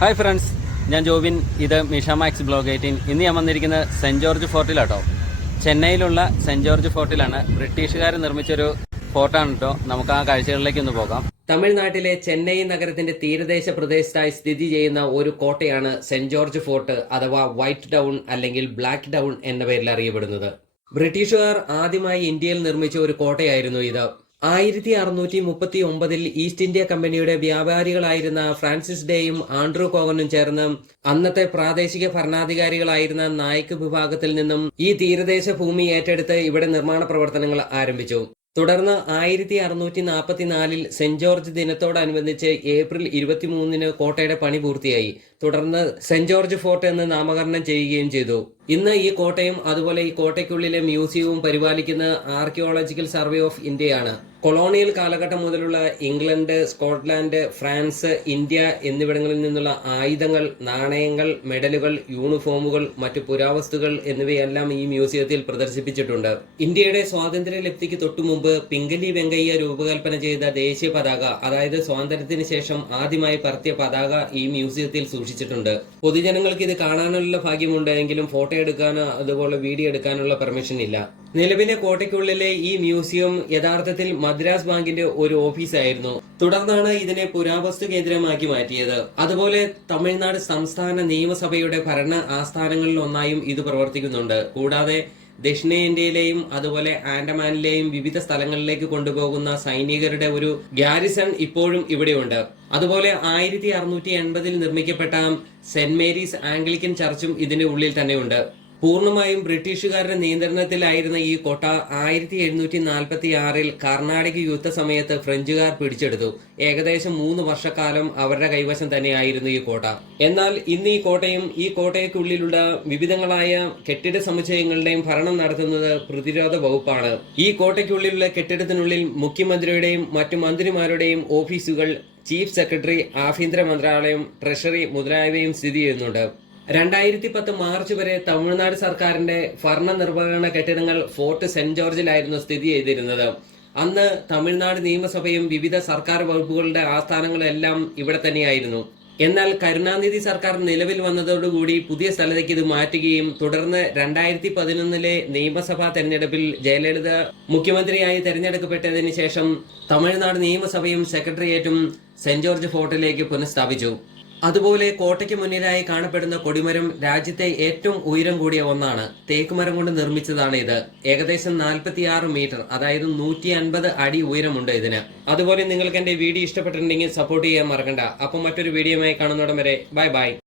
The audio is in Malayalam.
ഹായ് ഫ്രണ്ട്സ്, ഞാൻ ജോബിൻ. ഇത് മിഷാമാക്സ് ബ്ലോഗ് 18. ഇന്ന് ഞാൻ വന്നിരിക്കുന്നത് സെൻറ്റ് ജോർജ് ഫോർട്ടിലാട്ടോ. ചെന്നൈയിലുള്ള സെൻറ്റ് ജോർജ് ഫോർട്ടിലാണ്. ബ്രിട്ടീഷുകാർ നിർമ്മിച്ചൊരു ഫോർട്ടാണ് കേട്ടോ. നമുക്ക് ആ കാഴ്ചകളിലേക്ക് ഒന്ന് പോകാം. തമിഴ്നാട്ടിലെ ചെന്നൈ നഗരത്തിന്റെ തീരദേശ പ്രദേശത്തായി സ്ഥിതി ചെയ്യുന്ന ഒരു കോട്ടയാണ് സെൻറ്റ് ജോർജ് ഫോർട്ട്, അഥവാ വൈറ്റ് ടൗൺ അല്ലെങ്കിൽ ബ്ലാക്ക് ടൗൺ എന്ന പേരിൽ അറിയപ്പെടുന്നത്. ബ്രിട്ടീഷുകാർ ആദ്യമായി ഇന്ത്യയിൽ നിർമ്മിച്ച ഒരു കോട്ടയായിരുന്നു ഇത്. 1639 ഈസ്റ്റ് ഇന്ത്യ കമ്പനിയുടെ വ്യാപാരികളായിരുന്ന ഫ്രാൻസിസ് ഡേയും ആൻഡ്രൂ കോഗനും ചേർന്ന് അന്നത്തെ പ്രാദേശിക ഭരണാധികാരികളായിരുന്ന നായിക് വിഭാഗത്തിൽ നിന്നും ഈ തീരദേശ ഭൂമി ഏറ്റെടുത്ത് ഇവിടെ നിർമ്മാണ പ്രവർത്തനങ്ങൾ ആരംഭിച്ചു. തുടർന്ന് 1644 സെന്റ് ജോർജ് ദിനത്തോടനുബന്ധിച്ച് ഏപ്രിൽ 23 കോട്ടയുടെ പണി പൂർത്തിയായി. തുടർന്ന് സെന്റ് ജോർജ് ഫോർട്ട് എന്ന് നാമകരണം ചെയ്യുകയും ചെയ്തു. ഇന്ന് ഈ കോട്ടയും അതുപോലെ ഈ കോട്ടയ്ക്കുള്ളിലെ മ്യൂസിയവും പരിപാലിക്കുന്ന ആർക്കിയോളജിക്കൽ സർവേ ഓഫ് ഇന്ത്യയാണ്. കൊളോണിയൽ കാലഘട്ടം മുതലുള്ള ഇംഗ്ലണ്ട്, സ്കോട്ട്ലാൻഡ്, ഫ്രാൻസ്, ഇന്ത്യ എന്നിവിടങ്ങളിൽ നിന്നുള്ള ആയുധങ്ങൾ, നാണയങ്ങൾ, മെഡലുകൾ, യൂണിഫോമുകൾ, മറ്റു പുരാവസ്തുക്കൾ എന്നിവയെല്ലാം ഈ മ്യൂസിയത്തിൽ പ്രദർശിപ്പിച്ചിട്ടുണ്ട്. ഇന്ത്യയുടെ സ്വാതന്ത്ര്യലബ്ധിക്ക് തൊട്ടുമുമ്പ് പിംഗലി വെങ്കയ്യ രൂപകൽപ്പന ചെയ്ത ദേശീയ പതാക, അതായത് സ്വാതന്ത്ര്യത്തിന് ശേഷം ആദ്യമായി പറത്തിയ പതാക ഈ മ്യൂസിയത്തിൽ സൂക്ഷിച്ചിട്ടുണ്ട്. പൊതുജനങ്ങൾക്ക് ഇത് കാണാനുള്ള ഭാഗ്യമുണ്ടെങ്കിലും ഫോട്ടോ എടുക്കാനോ അതുപോലെ വീഡിയോ എടുക്കാനുള്ള പെർമിഷൻ ഇല്ല. നിലവിലെ കോട്ടയ്ക്കുള്ളിലെ ഈ മ്യൂസിയം യഥാർത്ഥത്തിൽ മദ്രാസ് ബാങ്കിന്റെ ഒരു ഓഫീസായിരുന്നു. തുടർന്നാണ് ഇതിനെ പുരാവസ്തു കേന്ദ്രമാക്കി മാറ്റിയത്. അതുപോലെ തമിഴ്നാട് സംസ്ഥാന നിയമസഭയുടെ ഭരണ ആസ്ഥാനങ്ങളിൽ ഒന്നായും ഇത് പ്രവർത്തിക്കുന്നുണ്ട്. കൂടാതെ ദക്ഷിണേന്ത്യയിലെയും അതുപോലെ ആൻഡമാനിലെയും വിവിധ സ്ഥലങ്ങളിലേക്ക് കൊണ്ടുപോകുന്ന സൈനികരുടെ ഒരു ഗാരിസൺ ഇപ്പോഴും ഇവിടെയുണ്ട്. അതുപോലെ 1680 നിർമ്മിക്കപ്പെട്ട സെന്റ് മേരീസ് ആംഗ്ലിക്കൻ ചർച്ചും ഇതിന്റെ ഉള്ളിൽ തന്നെയുണ്ട്. പൂർണ്ണമായും ബ്രിട്ടീഷുകാരുടെ നിയന്ത്രണത്തിലായിരുന്ന ഈ കോട്ട 1746 കർണാടക യുദ്ധ സമയത്ത് ഫ്രഞ്ചുകാർ പിടിച്ചെടുത്തു. ഏകദേശം 3 വർഷക്കാലം അവരുടെ കൈവശം തന്നെയായിരുന്നു ഈ കോട്ട. എന്നാൽ ഇന്ന് ഈ കോട്ടയും ഈ കോട്ടയ്ക്കുള്ളിലുള്ള വിവിധങ്ങളായ കെട്ടിട സമുച്ചയങ്ങളുടെയും ഭരണം നടത്തുന്നത് പ്രതിരോധ വകുപ്പാണ്. ഈ കോട്ടയ്ക്കുള്ളിലുള്ള കെട്ടിടത്തിനുള്ളിൽ മുഖ്യമന്ത്രിയുടെയും മറ്റു മന്ത്രിമാരുടെയും ഓഫീസുകൾ, ചീഫ് സെക്രട്ടറി, ആഭ്യന്തര മന്ത്രാലയം, ട്രഷറി മുതലായവയും സ്ഥിതി ചെയ്യുന്നുണ്ട്. 2010 മാർച്ച് വരെ തമിഴ്നാട് സർക്കാരിന്റെ ഭരണനിർവഹണ കെട്ടിടങ്ങൾ ഫോർട്ട് സെന്റ് ജോർജിലായിരുന്നു സ്ഥിതി ചെയ്തിരുന്നത്. അന്ന് തമിഴ്നാട് നിയമസഭയും വിവിധ സർക്കാർ വകുപ്പുകളുടെ ആസ്ഥാനങ്ങളെല്ലാം ഇവിടെ തന്നെയായിരുന്നു. എന്നാൽ കരുണാനിധി സർക്കാർ നിലവിൽ വന്നതോടുകൂടി പുതിയ സ്ഥലത്തേക്ക് ഇത് മാറ്റുകയും തുടർന്ന് 2011 നിയമസഭാ തെരഞ്ഞെടുപ്പിൽ ജയലളിത മുഖ്യമന്ത്രിയായി തെരഞ്ഞെടുക്കപ്പെട്ടതിന് ശേഷം തമിഴ്നാട് നിയമസഭയും സെക്രട്ടേറിയറ്റും സെന്റ് ജോർജ് ഫോർട്ടിലേക്ക് പുനഃസ്ഥാപിച്ചു. അതുപോലെ കോട്ടയ്ക്ക് മുന്നിലായി കാണപ്പെടുന്ന കൊടിമരം രാജ്യത്തെ ഏറ്റവും ഉയരം കൂടിയ ഒന്നാണ്. തേക്കുമരം കൊണ്ട് നിർമ്മിച്ചതാണ് ഇത്. ഏകദേശം 46 മീറ്റർ, അതായത് 150 അടി ഉയരമുണ്ട് ഇതിന്. അതുപോലെ നിങ്ങൾക്ക് എന്റെ വീഡിയോ ഇഷ്ടപ്പെട്ടിട്ടുണ്ടെങ്കിൽ സപ്പോർട്ട് ചെയ്യാൻ മറക്കണ്ട. അപ്പം മറ്റൊരു വീഡിയോയുമായി കാണുന്നോടം വരെ ബൈ ബൈ.